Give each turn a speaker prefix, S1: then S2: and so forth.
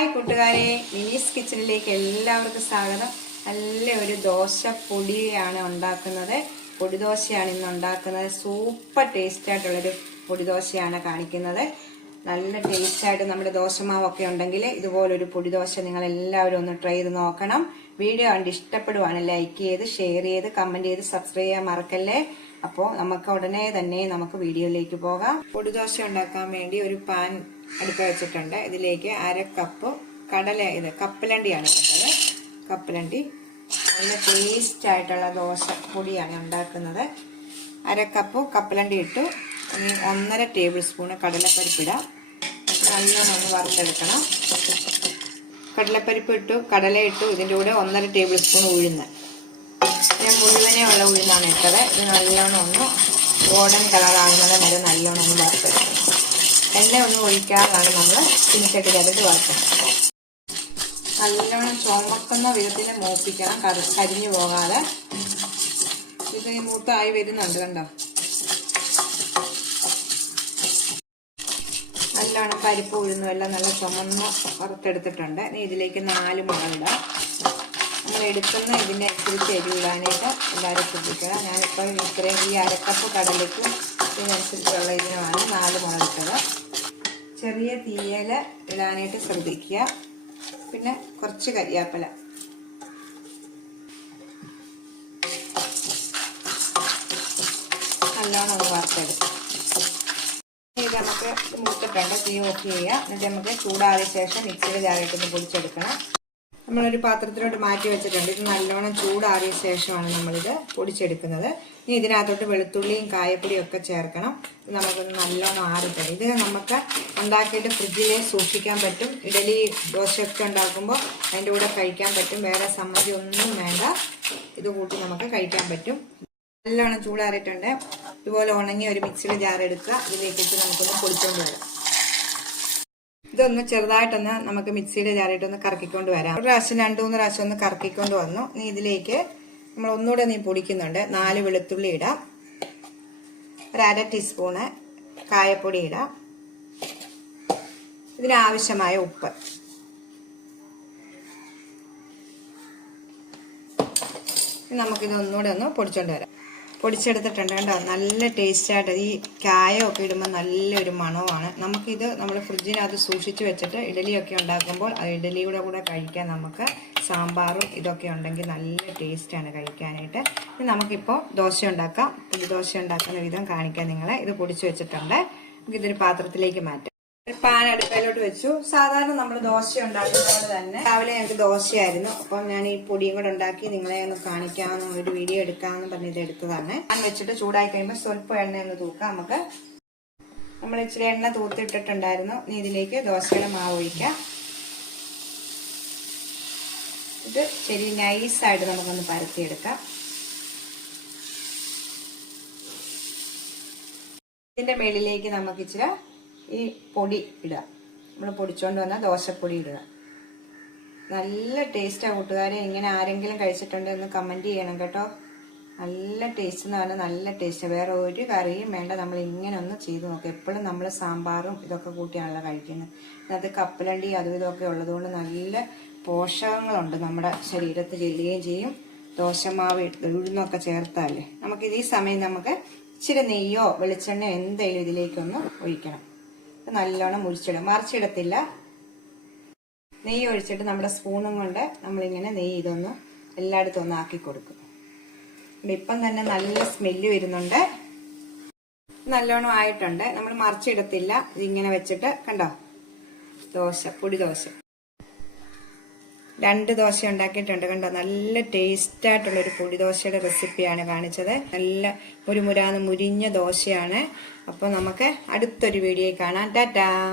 S1: Hi കൂട്ടുകാരെ മിനീസ് കിച്ചണിലേക്ക് എല്ലാവർക്കും സ്വാഗതം. നല്ല ഒരു ദോശ പൊടിയാണ് ഉണ്ടാക്കുന്നത്. പൊടിദോശയാണ് ഇന്ന് ഉണ്ടാക്കുന്നത്. സൂപ്പർ ടേസ്റ്റ് ആയിട്ടുള്ളൊരു പൊടിദോശയാണ് കാണിക്കുന്നത്. നല്ല ടേസ്റ്റ് ആയിട്ട് നമ്മുടെ ദോശമാവൊക്കെ ഉണ്ടെങ്കിൽ ഇതുപോലൊരു പൊടിദോശ നിങ്ങൾ എല്ലാവരും ഒന്ന് ട്രൈ ചെയ്ത് നോക്കണം. വീഡിയോ കണ്ട് ഇഷ്ടപ്പെടുവാണ് ലൈക്ക് ചെയ്ത് ഷെയർ ചെയ്ത് കമന്റ് ചെയ്ത് സബ്സ്ക്രൈബ് ചെയ്യാൻ മറക്കല്ലേ? അപ്പോൾ നമുക്ക് ഉടനെ തന്നെ നമുക്ക് വീഡിയോയിലേക്ക് പോകാം. പൊടിദോശ ഉണ്ടാക്കാൻ വേണ്ടി ഒരു പാൻ അടുപ്പ് വെച്ചിട്ടുണ്ട്. ഇതിലേക്ക് അര കപ്പ് കടല ഇത് കപ്പലണ്ടിയാണ് ഇടുന്നത് കപ്പലണ്ടി. നല്ല ടേസ്റ്റ് ആയിട്ടുള്ള ദോശ പൊടിയാണ് ഉണ്ടാക്കുന്നത്. അര കപ്പ് കപ്പലണ്ടി ഇട്ടു. ഒന്നര ടേബിൾ സ്പൂൺ കടലപ്പരിപ്പിടാം നല്ലോണം ഒന്ന് വറുത്തെടുക്കണം. കടലപ്പരിപ്പ് ഇട്ടു കടല ഇട്ടു ഇതിന്റെ കൂടെ ഒന്നര ടേബിൾ സ്പൂൺ ഉഴുന്ന്. ഉള്ള ഉഴുന്നാണ് ഇട്ടത്. ഇത് നല്ലോണം ഒന്ന് ഗോൾഡൻ കളറാകുന്നത് വരെ നല്ലോണം ഒന്ന് വറുത്തത് എണ്ണ ഒന്നും ഒഴിക്കാറാണ് നമ്മൾ ചീനിച്ചട്ടിക്കകത്ത് വറുക്കുന്നത് നല്ലോണം ചുമക്കുന്ന വിധത്തിൽ മൂപ്പിക്കണം. കറി കരിഞ്ഞു പോകാതെ. ഇത് മൂത്തായി വരുന്നുണ്ട് കണ്ടോ? നല്ലോണം പരിപ്പ് ഉഴുന്നും എല്ലാം നല്ല ചുമന്ന് വറുത്തെടുത്തിട്ടുണ്ട്. ഇനി ഇതിലേക്ക് നാല് മുളകിടാം നമ്മൾ എടുക്കുന്ന ഇതിന്റെ അനുസരിച്ച് എരിവിടാനായിട്ട് എല്ലാവരും ശ്രദ്ധിക്കുക ഞാനിപ്പോൾ ഇത്രയും ഈ അരക്കപ്പ് കടലയ്ക്കും ഇതിനനുസരിച്ചുള്ള ഇതിനുമാണ് നാല് മുളകിട്ടത് ചെറിയ തീയൽ ഇടാനായിട്ട് ശ്രദ്ധിക്കുക. പിന്നെ കുറച്ച് കരിയാപ്പില. നല്ലോണം ഒന്ന് വറുത്തെടുക്കും. ഇത് നമുക്ക് മൂത്തിട്ടുണ്ട്. തീ ഓഫ് ചെയ്യുക എന്നിട്ട് നമുക്ക് ചൂടാറിയ ശേഷം മിക്സിയുടെ ജാറിയിട്ടൊന്ന് പൊടിച്ചെടുക്കണം. നമ്മളൊരു പാത്രത്തിലോട്ട് മാറ്റി വെച്ചിട്ടുണ്ട്. ഇത് നല്ലോണം ചൂടാറിയ ശേഷമാണ് നമ്മളിത് പൊടിച്ചെടുക്കുന്നത്. ഇനി ഇതിനകത്തോട്ട് വെളുത്തുള്ളിയും കായപ്പൊടിയും ഒക്കെ ചേർക്കണം. നമുക്കൊന്ന് നല്ലോണം ആറിട്ടുണ്ട് ഇത് നമുക്ക് ഉണ്ടാക്കിയിട്ട് ഫ്രിഡ്ജിൽ സൂക്ഷിക്കാൻ പറ്റും. ഇഡലി ദോശയൊക്കെ ഉണ്ടാക്കുമ്പോൾ അതിന്റെ കൂടെ കഴിക്കാൻ പറ്റും. വേറെ സമ്മതി ഒന്നും വേണ്ട. ഇത് കൂട്ടി നമുക്ക് കഴിക്കാൻ പറ്റും. നല്ലോണം ചൂടാറിയിട്ടുണ്ട്. ഇതുപോലെ ഉണങ്ങി ഒരു മിക്സിയുടെ ജാർ എടുക്കുക. ഇതിലേക്കിട്ട് നമുക്കൊന്ന് പൊടിച്ചുകൊണ്ട് വരാം. ഇതൊന്ന് ചെറുതായിട്ടൊന്ന് നമുക്ക് മിക്സിയുടെ ജാറിയിട്ടൊന്ന് കറക്കിക്കൊണ്ട് വരാം. ഒരു പ്രാവശ്യം രണ്ടു മൂന്ന് പ്രാവശ്യം ഒന്ന് കറക്കിക്കൊണ്ട് വന്നു. നീ ഇതിലേക്ക് നമ്മൾ ഒന്നുകൂടെ നീ പൊടിക്കുന്നുണ്ട്. നാല് വെളുത്തുള്ളി ഇടാം. ഒരു ടീസ്പൂണ് കായപ്പൊടി ഇടാം. ഇതിനാവശ്യമായ ഉപ്പ്. നമുക്കിത് ഒന്നുകൂടെ ഒന്ന് പൊടിച്ചോണ്ട് വരാം. പൊടിച്ചെടുത്തിട്ടുണ്ട് കേട്ടോ നല്ല ടേസ്റ്റായിട്ട് ഈ കായമൊക്കെ ഇടുമ്പോൾ നല്ലൊരു മണമാണ്. നമുക്കിത് നമ്മൾ ഫ്രിഡ്ജിനകത്ത് സൂക്ഷിച്ച് വെച്ചിട്ട് ഇഡലിയൊക്കെ ഉണ്ടാക്കുമ്പോൾ ആ ഇഡലിയുടെ കൂടെ കഴിക്കാൻ നമുക്ക് സാമ്പാറും ഇതൊക്കെ ഉണ്ടെങ്കിൽ നല്ല ടേസ്റ്റാണ് കഴിക്കാനായിട്ട്. ഇനി നമുക്കിപ്പോൾ ദോശ ഉണ്ടാക്കാം. ദോശ ഉണ്ടാക്കുന്ന വിധം കാണിക്കാൻ നിങ്ങളെ ഇത് പൊടിച്ച് വെച്ചിട്ടുണ്ട്. നമുക്കിതൊരു പാത്രത്തിലേക്ക് മാറ്റാം. പാൻ അടുപ്പയിലോട്ട് വെച്ചു. സാധാരണ നമ്മൾ ദോശ ഉണ്ടാക്കുന്നത് തന്നെ. രാവിലെ ഞങ്ങൾക്ക് ദോശയായിരുന്നു. അപ്പം ഞാൻ ഈ പൊടിയും കൂടെ ഉണ്ടാക്കി നിങ്ങളെ ഒന്ന് കാണിക്കാമെന്ന് ഒരു വീഡിയോ എടുക്കാമെന്ന് പറഞ്ഞ് ഇത് എടുത്തതാണ്. പാൻ വെച്ചിട്ട് ചൂടായി കഴിയുമ്പോൾ സ്വല്പം എണ്ണ ഒന്ന് തൂക്കാം. നമുക്ക് നമ്മൾ ഇച്ചിരി എണ്ണ തൂത്തിട്ടിട്ടുണ്ടായിരുന്നു. ഇനി ഇതിലേക്ക് ദോശയുടെ മാവ് ഒഴിക്കാം. ഇത് ശരി നൈസായിട്ട് നമുക്കൊന്ന് പരത്തിയെടുക്കാം. ഇതിന്റെ മേളിലേക്ക് നമുക്ക് ഇച്ചിരി ഈ പൊടി ഇടുക. നമ്മൾ പൊടിച്ചുകൊണ്ട് വന്ന ദോശപ്പൊടി ഇടുക. നല്ല ടേസ്റ്റാണ് കൂട്ടുകാരെ. ഇങ്ങനെ ആരെങ്കിലും കഴിച്ചിട്ടുണ്ടെങ്കിൽ എന്ന് കമന്റ് ചെയ്യണം കേട്ടോ. നല്ല ടേസ്റ്റ് എന്ന് പറഞ്ഞാൽ നല്ല ടേസ്റ്റ് വേറെ ഒരു കറിയും വേണ്ട. നമ്മൾ ഇങ്ങനെ ഒന്ന് ചെയ്ത് നോക്കാം. എപ്പോഴും നമ്മൾ സാമ്പാറും ഇതൊക്കെ കൂട്ടിയാണല്ലോ കഴിക്കുന്നത് അത് കപ്പലണ്ടി അതും ഇതൊക്കെ ഉള്ളതുകൊണ്ട് നല്ല പോഷകങ്ങളുണ്ട് നമ്മുടെ ശരീരത്തിൽ ചെല്ലുകയും ചെയ്യും. ദോശമാവ് ഉഴുന്നൊക്കെ ചേർത്താലേ. നമുക്ക് ഈ സമയം നമുക്ക് ഇച്ചിരി നെയ്യോ വെളിച്ചെണ്ണയോ എന്തെങ്കിലും ഇതിലേക്കൊന്ന് ഒഴിക്കണം. നല്ലോണം മുറിച്ചിടും മറിച്ചിടത്തില്ല. നെയ്യ് ഒഴിച്ചിട്ട് നമ്മുടെ സ്പൂണും കൊണ്ട് നമ്മളിങ്ങനെ നെയ്യ് ഇതൊന്ന് എല്ലായിടത്തും ഒന്ന് ആക്കി കൊടുക്കും. ഇപ്പം തന്നെ നല്ല സ്മെല്ല് വരുന്നുണ്ട്. നല്ലോണം ആയിട്ടുണ്ട്. നമ്മൾ മറിച്ചിടത്തില്ല. ഇതിങ്ങനെ വെച്ചിട്ട് കണ്ടോ? ദോശ പൊടി ദോശ. രണ്ട് ദോശ ഉണ്ടാക്കിയിട്ടുണ്ട് കണ്ടോ? നല്ല ടേസ്റ്റ് ആയിട്ടുള്ള ഒരു പൊടി ദോശയുടെ റെസിപ്പിയാണ് കാണിച്ചത്. നല്ല ഒരു മുരാന്ന് മുരിഞ്ഞ ദോശയാണ്. അപ്പോൾ നമുക്ക് അടുത്തൊരു വീഡിയോ കാണാം. ടാറ്റാ!